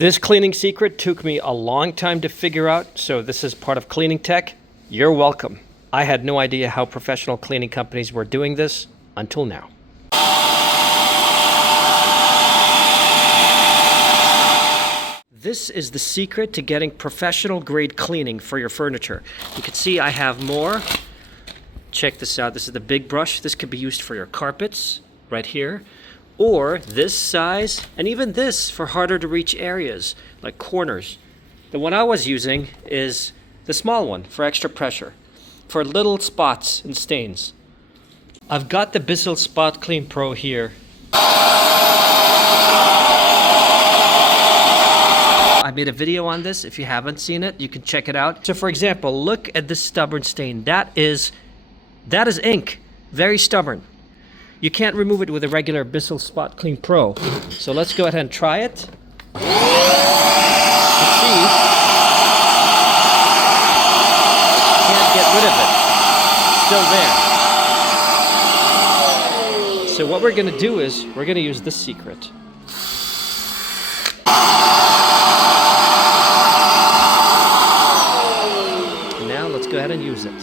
This cleaning secret took me a long time to figure out, so this is part of cleaning tech. You're welcome. I had no idea how professional cleaning companies were doing this until now. This is the secret to getting professional grade cleaning for your furniture. You can see I have more. Check this out. This is the big brush. This could be used for your carpets right here. Or this size, and even this for harder to reach areas, like corners. The one I was using is the small one for extra pressure, for little spots and stains. I've got the Bristles Spot Clean Pro here. I made a video on this. If you haven't seen it, you can check it out. So for example, look at this stubborn stain. That is ink, very stubborn. You can't remove it with a regular Bristles Spot Clean Pro. So let's go ahead and try it. You see, can't get rid of it. Still there. So what we're gonna do is, we're gonna use this secret. Now let's go ahead and use it.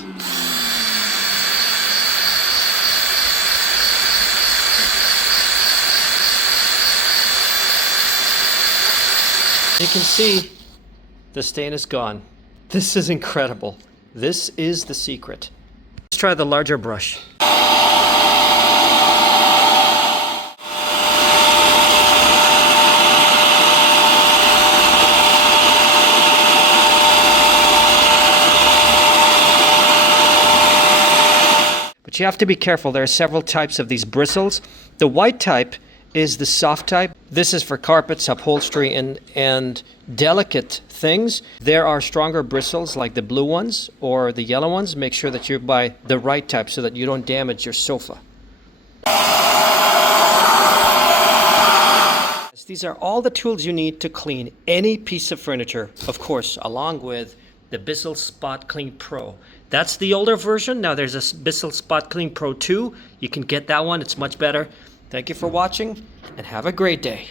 You can see the stain is gone. This is incredible. This is the secret. Let's try the larger brush. But you have to be careful. There are several types of these bristles. The white type is the soft type. This is for carpets, upholstery, and delicate things. There are stronger bristles like the blue ones or the yellow ones. Make sure that you buy the right type so that you don't damage your sofa. These are all the tools you need to clean any piece of furniture, of course, along with the Bristles Spot Clean Pro. That's the older version. Now there's a Bristles Spot Clean Pro 2. You can get that one. It's much better. Thank you for watching, and have a great day.